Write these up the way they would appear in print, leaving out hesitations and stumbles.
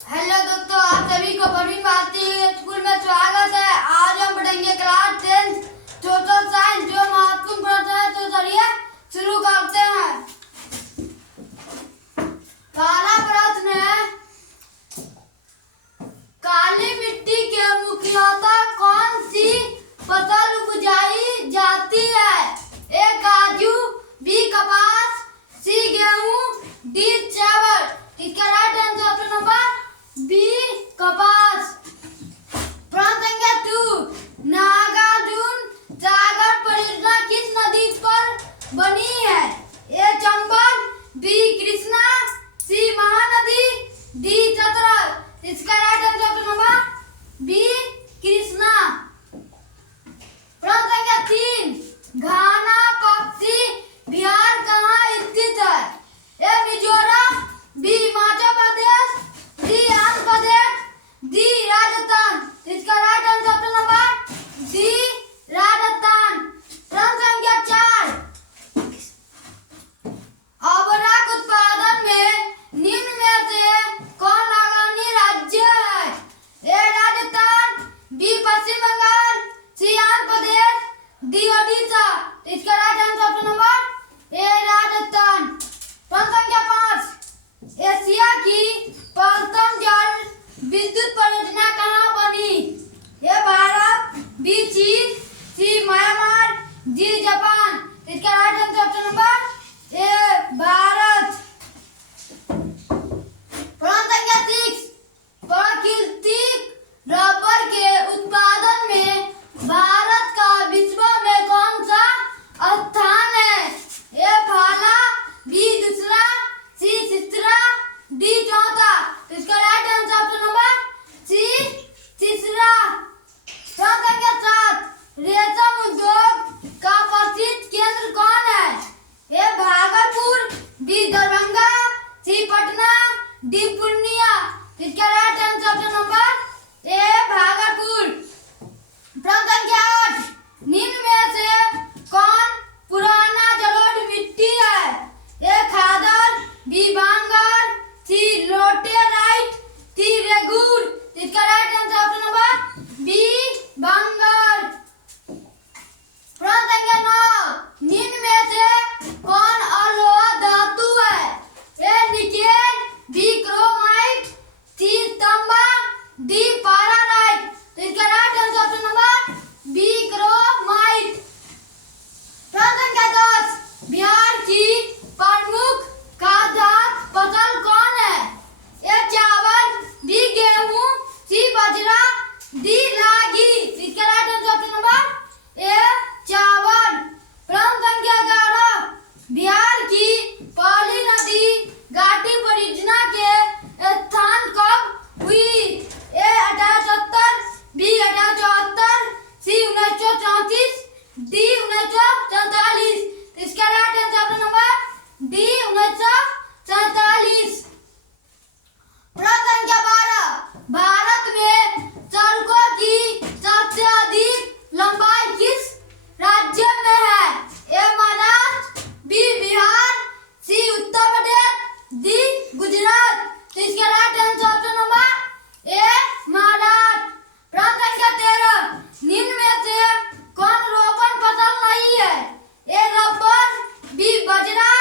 Hello दोस्तों, आप सभी को परवीन भारती स्कूल में स्वागत है। आज हम पढ़ेंगे क्लास 10 सोशल साइंस। जो महत्वपूर्ण प्रश्न है तो चलिए शुरू करते हैं। पहला प्रश्न है, काली मिट्टी के मुख्यतः कौन सी फसल उपजाई जाती है? ए काजू, बी कपास, सी गेहूं, डी चावल। इसका right answer option number B कपास। प्रश्न संख्या 2, नागार्जुन सागर परियोजना किस नदी पर बनी है? A Chambal, B Krishna, C Mahanadi, D Chatra. इसका right answer option number B Krishna. प्रश्न संख्या 3, घाना पक्षी बिहार कहाँ स्थित है? A Mizoram, B Himachal Pradesh, D Andhra Pradesh, D Rajasthan. इसका right answer option number D Rajasthan. प्रश्न संख्या 4, अबरख उत्पादन में निम्न में से कौन अग्रणी राज्य है? ए राजस्थान, बी पश्चिम बंगाल, सी आंध्र प्रदेश, डी ओडिशा। इसका राइट आंसर ऑप्शन नंबर ए राजस्थान। प्रश्न संख्या 5, एशिया की प्रथम जल विद्युत परियोजना कहाँ बनी? ए भारत, बी चीन, सी म्यांमार, डी जापान। इसका राइट आंसर ऑप्शन नंबर ए भारत। प्रश्न संख्या 6, प्राकृतिक रबर के उत्पादन में भारत का विश्व में कौन सा स्थान है? ए पहला, बी दूसरा, सी तीसरा, डी चौथा। इसका right answer option number C तीसरा। प्रश्न संख्या 7, रेशम उद्योग का प्रसिद्ध केंद्र कौन है? ए भागलपुर, बी दरभंगा, सी पटना, डी पूर्णिया। इसका राइट आंसर ऑप्शन नंबर ए भागलपुर। प्रश्न संख्या 8, निम्न में से कौन पुराना जलोढ़ मिट्टी है? ए खादर, बी बांगर, सी लोटेराइट, सी रेगूर। इसका right answer option number B बांगर। प्रश्न संख्या 9, निम्न में से कौन अलोहा धातु है? A nickel, B chromite, C तांबा, डी पैरालाइट। इसका right answer option number B chromite. प्रश्न संख्या 10, बिहार की प्रमुख खाद्य फसल कौन है? ए चावल, बी गेहूं, सी बजरा, डी रागी। इसका राइट आंसर ऑप्शन नंबर ए चावल। प्रश्न संख्या 11, बिहार की पहली नदी घाटी परियोजना के स्थान कब हुई? ए 1870, बी 1874, सी 1934, डी 1947। इसका right answer option number D 1947। प्रश्न संख्या 12, भारत में सड़कों की सबसे अधिक लंबाई किस राज्य में है? ए महाराष्ट्र, बी बिहार, सी उत्तर प्रदेश, डी गुजरात। इसका राइट आंसर ऑप्शन नंबर ए महाराष्ट्र। प्रश्न संख्या 13, निम्न में से कौन रोपण फसल नहीं है? ए रबर, बी बजरा,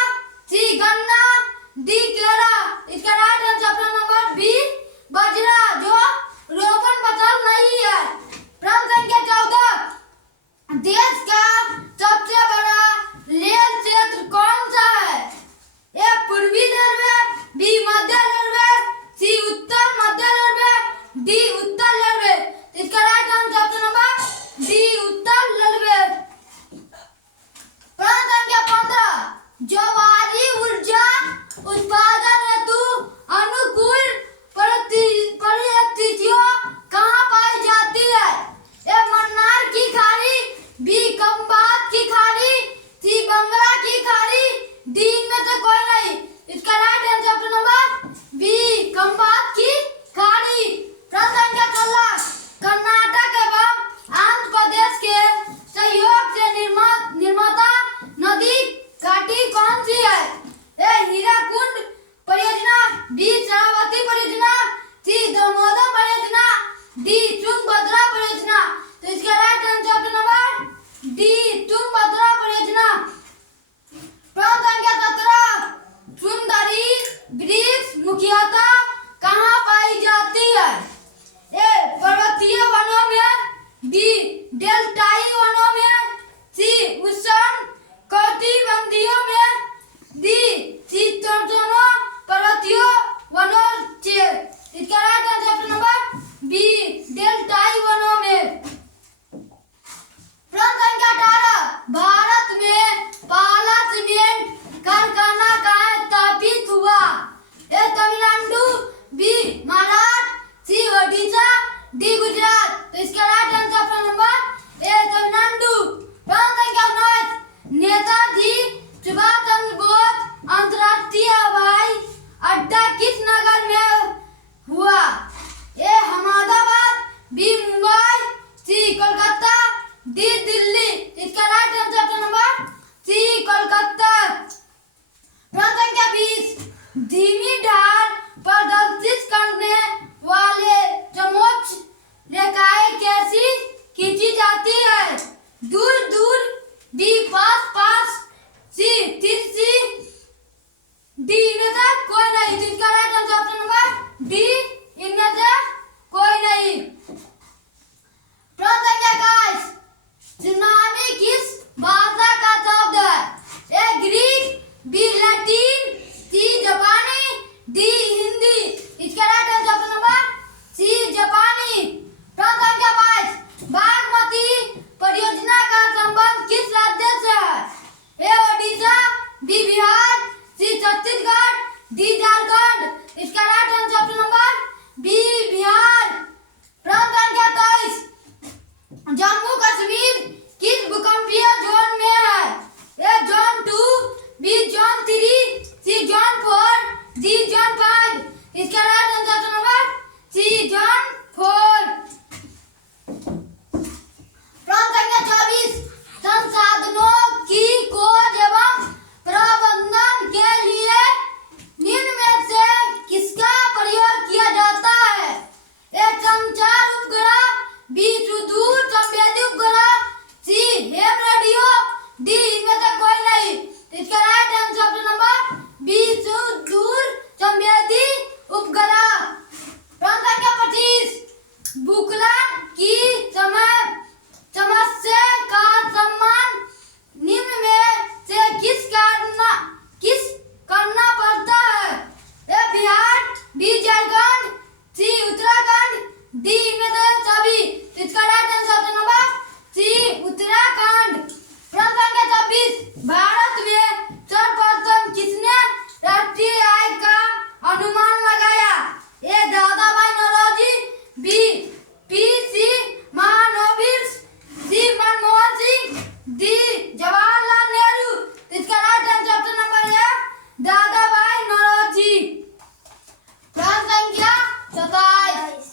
सी गन्ना, डी केला। इसका right answer option number B बजरा, जो रोपण फसल नहीं है। प्रश्न संख्या 14, देश का सबसे बड़ा रेल क्षेत्र कौन सा है? ए पूर्वी रेलवे, बी मध्य रेलवे, सी उत्तर मध्य रेलवे, डी उत्तर रेलवे। इसका right answer option number D उत्तर रेलवे। प्रश्न संख्या 15, ज्वारी ऊर्जा उत्पादन हेतु अनुकूल परिस्थितियों कहाँ पाई जाती है? ए मन्नार की खाड़ी, बी खंबात की खाड़ी, सी बंगला की खाड़ी, डी में से कोई नहीं। इसका right answer option number B Khambhat की खाड़ी। प्रश्न संख्या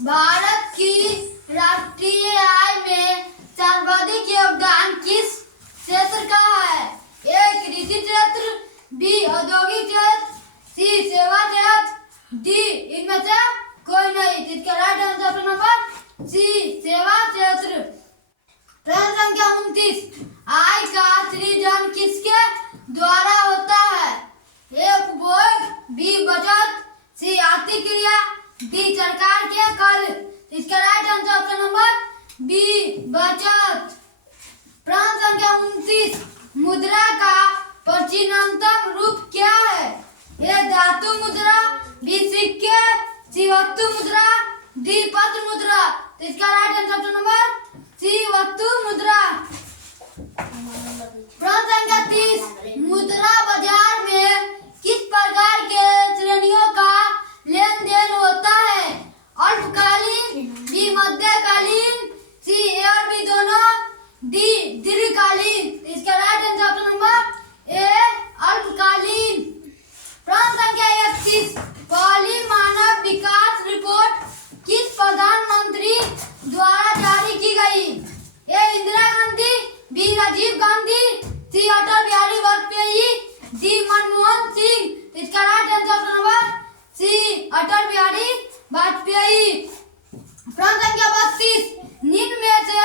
भारत की राष्ट्रीय आय में सर्वाधिक योगदान किस क्षेत्र का है? ए कृषि क्षेत्र, बी औद्योगिक क्षेत्र, सी सेवा क्षेत्र, डी इनमें से कोई नहीं। इसका राइट आंसर नंबर सी सेवा क्षेत्र। प्रश्न संख्या 29, आय का सृजन किसके द्वारा होता है? ए उपभोग, बी बचत, सी आर्थिक क्रिया, डी सरकार के कर। इसका right answer option number B बचत। प्रश्न संख्या 29, मुद्रा का प्राचीनतम रूप क्या है? ए धातु मुद्रा, बी सिक्के, सी वस्तु मुद्रा, डी पत्र मुद्रा। इसका right answer option number C वस्तु मुद्रा। प्रश्न संख्या 30, मुद्रा बाजार में किस प्रकार के श्रेणियों का लेन देन होता है? अल्पकालीन, बी मध्यकालीन, सी ए और बी दोनों, डी दीर्घकालीन। इसका राइट आंसर ऑप्शन नंबर ए अल्पकालीन। प्रश्न संख्या 31, पहली मानव विकास रिपोर्ट किस प्रधानमंत्री द्वारा जारी की गई? A Indira Gandhi, B Rajiv Gandhi, C Atal Bihari Vajpayee, D Manmohan Singh. इसका right answer option number C Atal Bihari Vajpayee. प्रश्न संख्या 32, निम्न में से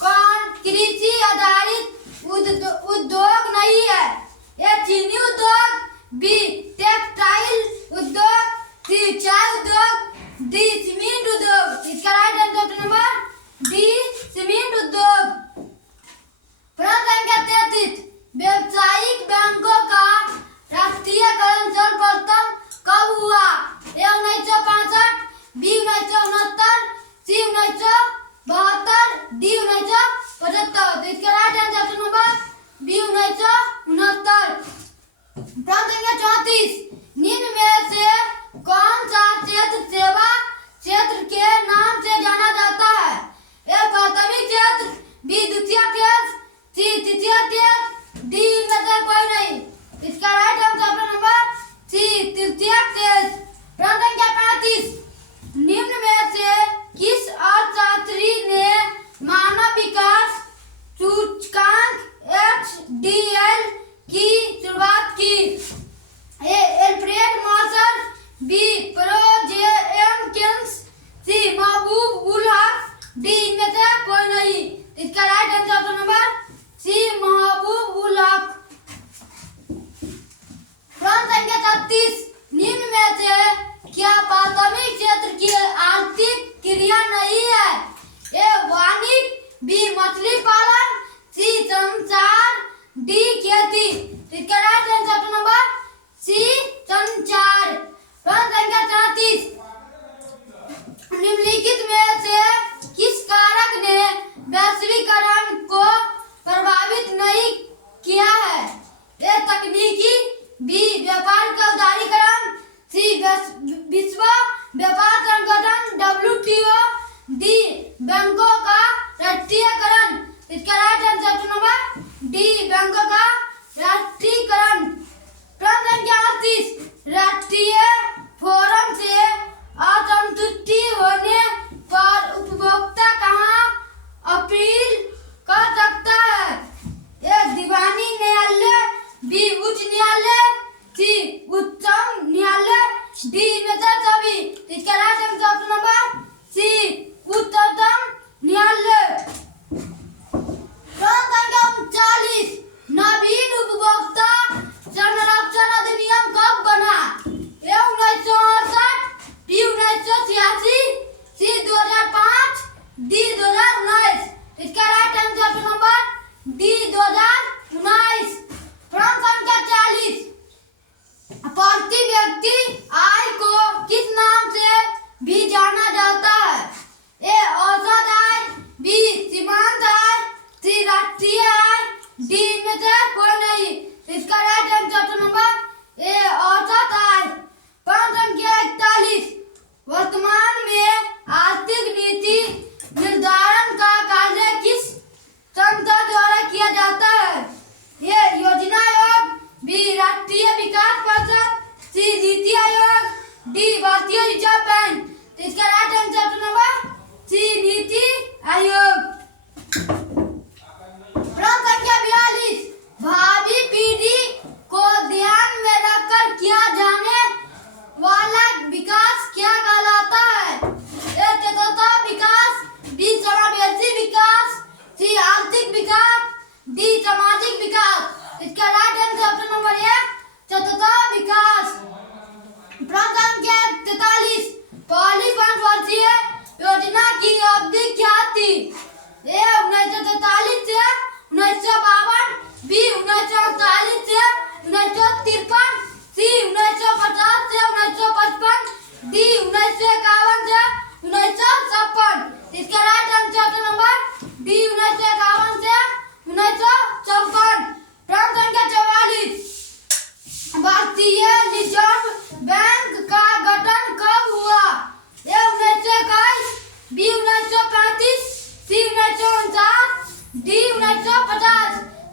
कौन कृषि आधारित उद्योग नहीं है? ए चीनी उद्योग, बी टेक्सटाइल उद्योग, सी चाय उद्योग, डी सीमेंट उद्योग। इसका right answer option number D cement उद्योग। प्रश्न संख्या 33, व्यावसायिक बैंकों का राष्ट्रीयकरण सर्वप्रथम कब हुआ? A 1965, B 1969, C 1972, D 1975। इसका right answer option number B 1969। प्रश्न संख्या 34, निम्न में से कौन सा क्षेत्र सेवा क्षेत्र के नाम से जाना जाता है? ए प्राथमिक क्षेत्र, बी द्वितीय क्षेत्र, सी तृतीय क्षेत्र, डी इनमें से कोई नहीं। इसका right answer option number C तृतीय क्षेत्र। प्रश्न संख्या 35, निम्न में से किस अर्थशास्त्री ने मानव विकास सूचकांक HDL की शुरुआत की? ए एल्फ्रेड मार्शल, बी प्रोजेएमकिंस, सी महबूब उल हक, डी इनमें से कोई नहीं। इसका right answer option number C Mahbub ul हक। प्रश्न संख्या 36, निम्न में से क्या प्राथमिक क्षेत्र की आर्थिक क्रिया नहीं है? ए वानिकी, बी मछली पालन, सी संचार, डी खेती। इसका right answer option number C संचार। प्रश्न संख्या 34, निम्नलिखित में से किस कारक ने वैश्वीकरण को प्रभावित नहीं किया है? ए तकनीकी, बी व्यापार का उदारीकरण, सी विश्व व्यापार संगठन WTO, डी बैंकों का राष्ट्रीयकरण। इसका right answer option number D बैंकों का राष्ट्रीयकरण। प्रश्न संख्या 38, राष्ट्रीय फोरम से असंतुष्टि होने पर उपभोक्ता कहाँ अपील कर सकता है? ए दीवानी न्यायालय, बी उच्च न्यायालय, सी उच्चतम न्यायालय, डी में से सभी। इसका right answer option number C उच्चतम न्यायालय। प्रश्न संख्या 39, नवीन उपभोक्ता संरक्षण अधिनियम कब बना? ए 1968, बी 1986, सी 2005, डी 2019। इसका right answer option number D 2019। प्रश्न संख्या 40, प्रति व्यक्ति आय को किस नाम से भी जाना जाता है? ए औसत आय, बी सीमांत आय, सी राष्ट्रीय आय, डी में से कोई नहीं। इसका राइट आंसर ऑप्शन नंबर ए औसत आय। प्रश्न संख्या 41, वर्तमान में आर्थिक नीति निर्धारण का कार्य किस संस्था द्वारा किया जाता है? ये योजना आयोग, बी राष्ट्रीय विकास परिषद, सी नीति आयोग, डी भारतीय रिजर्व बैंक। इसका राइट आंसर ऑप्शन नंबर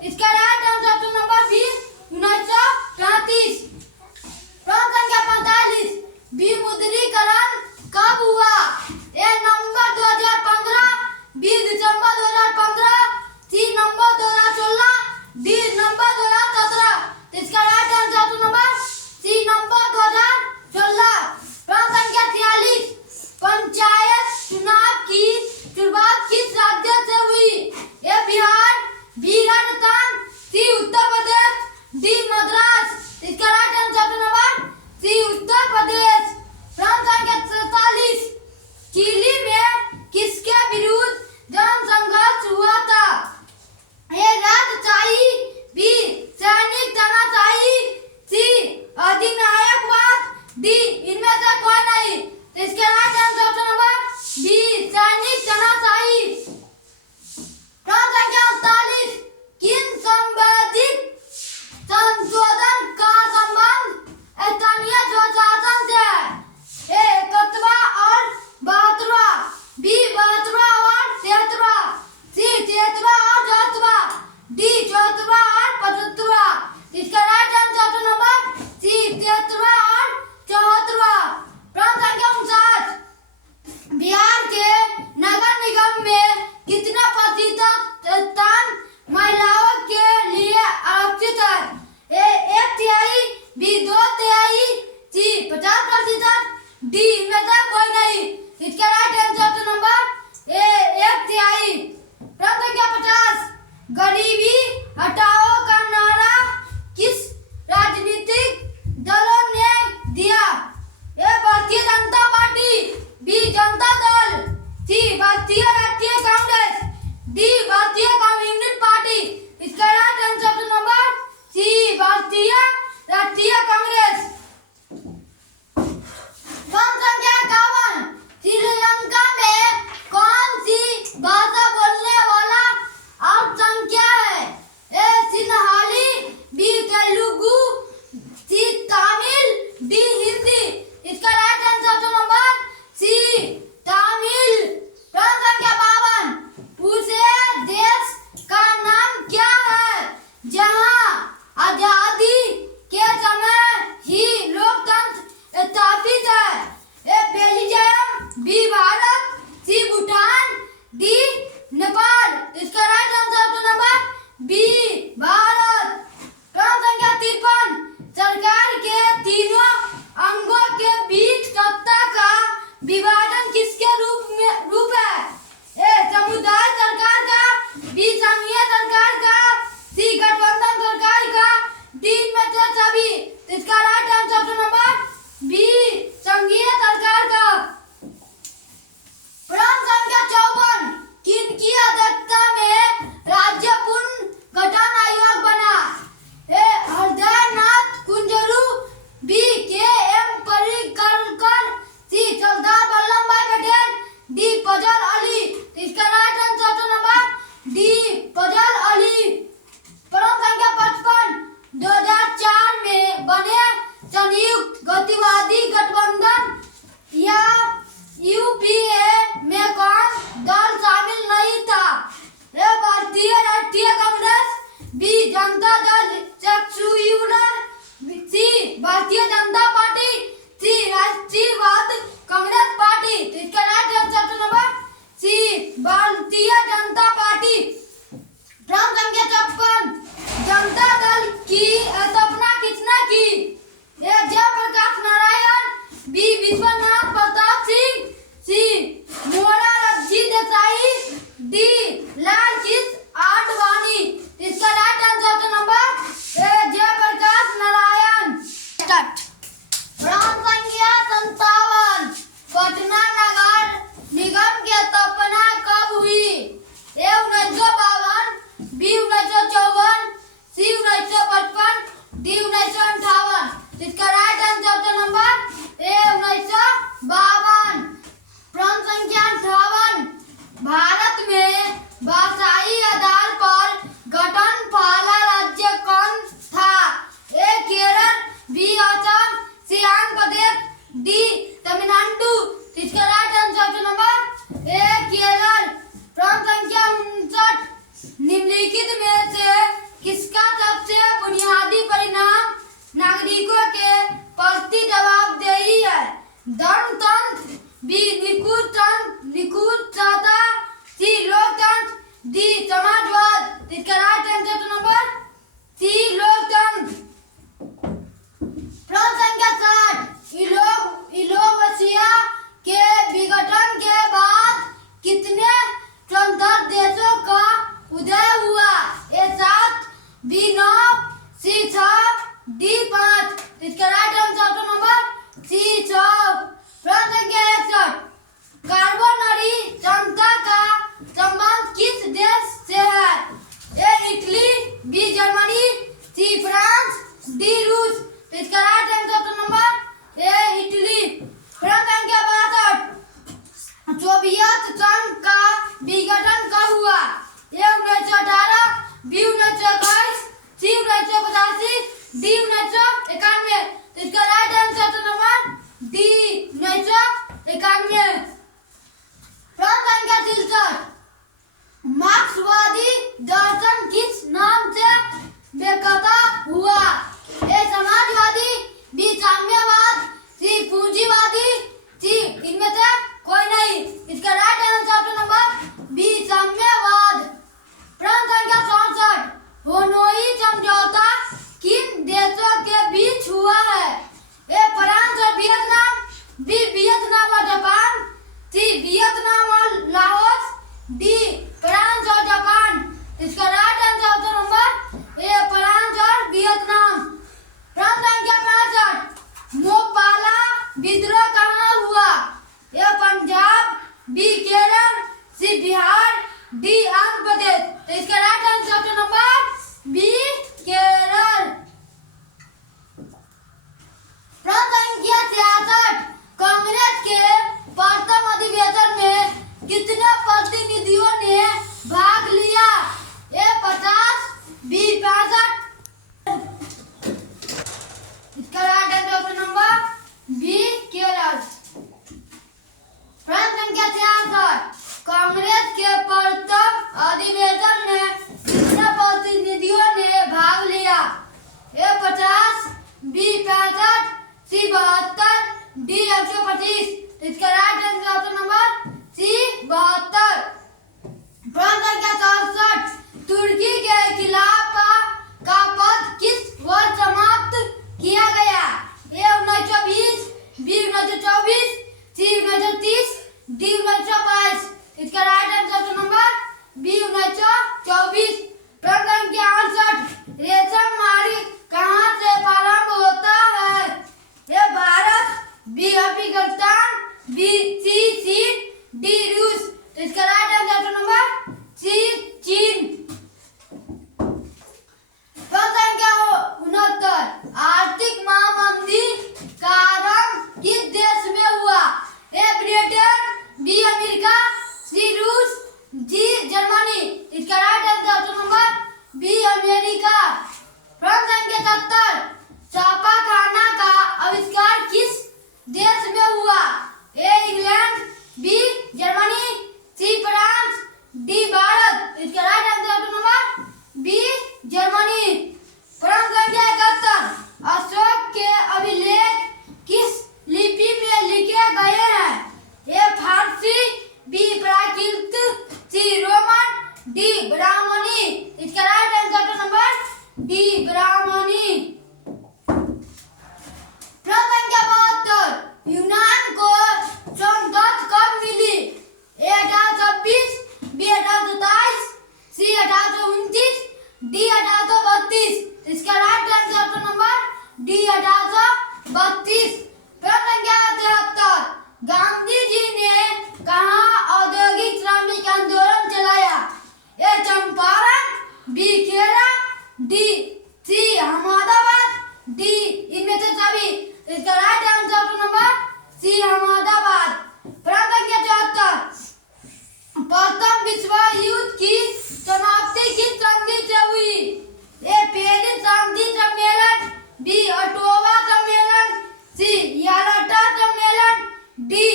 इसका right answer option number B 1934। प्रश्न संख्या 45, विमुद्रीकरण कब हुआ? ए नवंबर 2015, बी दिसंबर 2015, सी नवंबर 2016, डी नवंबर 2017। इसका right answer option number C नवंबर 2016। प्रश्न संख्या 46, पंचायत चुनाव की शुरुआत किस राज्य से हुई? A Bihar, B Rajasthan, C Uttar Pradesh, D Madras. इसका right answer option number C Uttar Pradesh. प्रश्न संख्या 47, चिली में किसके विरुद्ध जन संघर्ष हुआ था? ए राजशाही, बी सैनिक तानाशाही, सी अधिनायकवाद, डी इनमें से कोई नहीं। इसके right answer option number B सैनिक तानाशाही। प्रश्न संख्या 48, किन संवैधानिक संशोधन का संबंध स्थानीय स्वशासन से है? ए 71 और 72, बी 72 और 73, सी 73 और 74, डी 74 और 75। इसका right answer option number C 73 और 74। प्रश्न संख्या 59, बिहार के नगर निगम में कितना प्रतिशत स्थान महिलाओं के लिए आरक्षित है? ए 1/3, बी 2/3, सी 50%, डी में से कोई नहीं। इसका राइट आंसर ऑप्शन नंबर ए 1/3। प्रश्न संख्या 50, गरीबी हटाओ का नारा किस राजनीतिक दलों ने दिया? ए भारतीय Janata party, B Janata Dal, C Bharatiya राष्ट्रीय Congress, D Bharatiya Communist Party. इसका right answer option number C Bharatiya राष्ट्रीय कांग्रेस। प्रश्न संख्या 51, श्रीलंका में कौन सी भाषा बोलने वाला अल्पसंख्यक है? A Sinhali, B Telugu, C Tamil, D Hindi. इसका right answer option number C Tamil. प्रश्न संख्या 52, पूछे देश का नाम क्या है जहां आजादी के समय ही लोकतंत्र स्थापित है? A Belgium, B Bharat, C Bhutan, D Nepal. इसका right answer option number B Bharat. प्रश्न संख्या 53, सरकार के तीनों अंगों के बीच सत्ता का विभाजन किसके रूप है? ए समुदाय सरकार का, बी संघीय सरकार का, सी गठबंधन सरकार का, डी में से सभी। इसका right answer option number B संघीय सरकार का। प्रश्न संख्या 54, किनकी अध्यक्षता में राज्य पुनर्गठन आयोग बना? A Hridaynath Kunzru, B K M Parikar, C Sardar Vallabh bhai Patel, D Fazal Ali. इसका right answer option number D Fazal Ali. प्रश्न संख्या 55, 2004 में बने संयुक्त गतिवादी गठबंधन या यूपीए में कौन दल शामिल नहीं था? ए भारतीय राष्ट्रीय Congress, B Janata Dal secular, C Bharatiya Janata Party, C राष्ट्रीयवाद कांग्रेस पार्टी। इसका right answer option number C Bharatiya Janata party. प्रश्न संख्या 56, जनता दल की स्थापना किसने की? A Jayaprakash Narayan, B Vishwanath Pratap Singh, C Morarji Desai, D Lal Krishna Advani. इसका right answer option number A Jayaprakash Narayan. Start. प्रश्न संख्या 57, पटना नगर निगम की स्थापना कब हुई? ए 1952, बी 1954, सी 1955, डी 1958। इसका राइट आंसर ऑप्शन नंबर ए 1952। प्रश्न संख्या 58, भारत में भाषाई आधार पर गठन वाला राज्य कौन था? ए केरल, बी असम, सी आंध्र प्रदेश, डी तमिलनाडु। इसका राइट आंसर ऑप्शन नंबर ए केरल। प्रश्न संख्या 59, निम्नलिखित में से बुनियादी परिणाम नागरिकों के प्रति जवाबदेही है। धर्मतंत्र, बी निकुंजता, सी लोकतंत्र, डी समाजवाद। इसका राइट आंसर नंबर सी लोकतंत्र। प्रश्न संख्या 60 इलोवेशिया के विघटन के बाद कितने स्वतंत्र देशों का उदय हुआ? ए 7, बी 9, सी 6, डी 5। इसका राइट आंसर नंबर सी 6। प्रश्न संख्या 61 कार्बोनरी क्षमता का संबंध किस देश से है? A Italy, B Germany, C France, D रूस। इसका right answer number A Italy. प्रश्न संख्या 62 सोवियत संघ का विघटन कब हुआ? A 1918, B 1921, C 1985, D 1991। इसका राइट आंसर नंबर डी 1991। प्रश्न संख्या 63 मार्क्सवादी दर्शन किस नाम से बेखता हुआ? ए समाजवादी, बी साम्यवाद, सी पूंजीवादी, सी इनमें से कोई नहीं। इसका राइट आंसर नंबर बी साम्यवाद। प्रश्न संख्या 64 हेनोई समझौता किन देशों के बीच हुआ है? ए फ्रांस और वियतनाम, बी वियतनाम और जापान, सी वियतनाम और लाओस, डी फ्रांस और जापान। इसका right answer number A France और वियतनाम। प्रश्न संख्या 65 मोपाला विद्रोह कहाँ हुआ? A Punjab, B Kerala, C Bihar, D Andhra Pradesh. इसका right answer number B Kerala. प्रश्न संख्या 66 कांग्रेस के प्रथम अधिवेशन में कितने प्रतिनिधियों ने भाग लिया? A 50, B 65। इसका right answer number B Kerala. प्रश्न संख्या 66 कांग्रेस के प्रथम अधिवेशन में कितने प्रतिनिधियों ने भाग लिया? A 50, B 65, C 72, D 125। इसका राइट आंसर नंबर सी 72। प्रश्न संख्या 67 तुर्की के खिलाफ का पद किस वर्ष समाप्त किया गया? ए 1920, बी 1924, सी 1930, डी 1922। इसका राइट आंसर नंबर बी 1924। प्रश्न संख्या 68 रेशम मारी कहाँ से प्रारंभ होता है? A Bharat, B Afghanistan, B C चीन, डी रूस। इसका राइट आंसर नंबर सी चीन। प्रश्न संख्या 69 आर्थिक महामंदी का आरंभ किस देश में हुआ? A Britain, B America, C रूस, जी जर्मनी। इसका right answer number B America. प्रश्न संख्या 70 छापाखाना का आविष्कार किस देश में हुआ? A England, B Germany, C France, D Bharat. इसका right answer number B Germany. प्रश्न संख्या 71 अशोक के अभिलेख किस लिपि में लिखे गए हैं? ए फारसी, बी प्राकृत, सी रोमन, डी ब्राह्मणी। इसका राइट आंसर नंबर डी ब्राह्मणी। प्रश्न संख्या 72 यूनान को स्वतंत्रता कब मिली? ए 1826, बी 1827, सी 1829, डी 1832। इसका राइट आंसर नंबर डी 1832। प्रश्न संख्या 73 गांधी जी ने कहाँ औद्योगिक श्रमिक आंदोलन चलाया? A Champaran, B Kheda, D C Ahmedabad, D इनमें से सभी। इसका right answer number C Ahmedabad. प्रश्न संख्या 74 प्रथम विश्व युद्ध की समाप्ति किस संधि से हुई? ए पेरिस शांति सम्मेलन, बी ऑटोवा सम्मेलन, सी याल्टा सम्मेलन, डी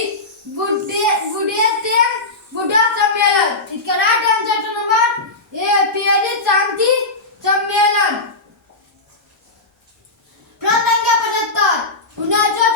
बुडा सम्मेलन। इसका right answer number A Paris शांति सम्मेलन। पुण्याच्या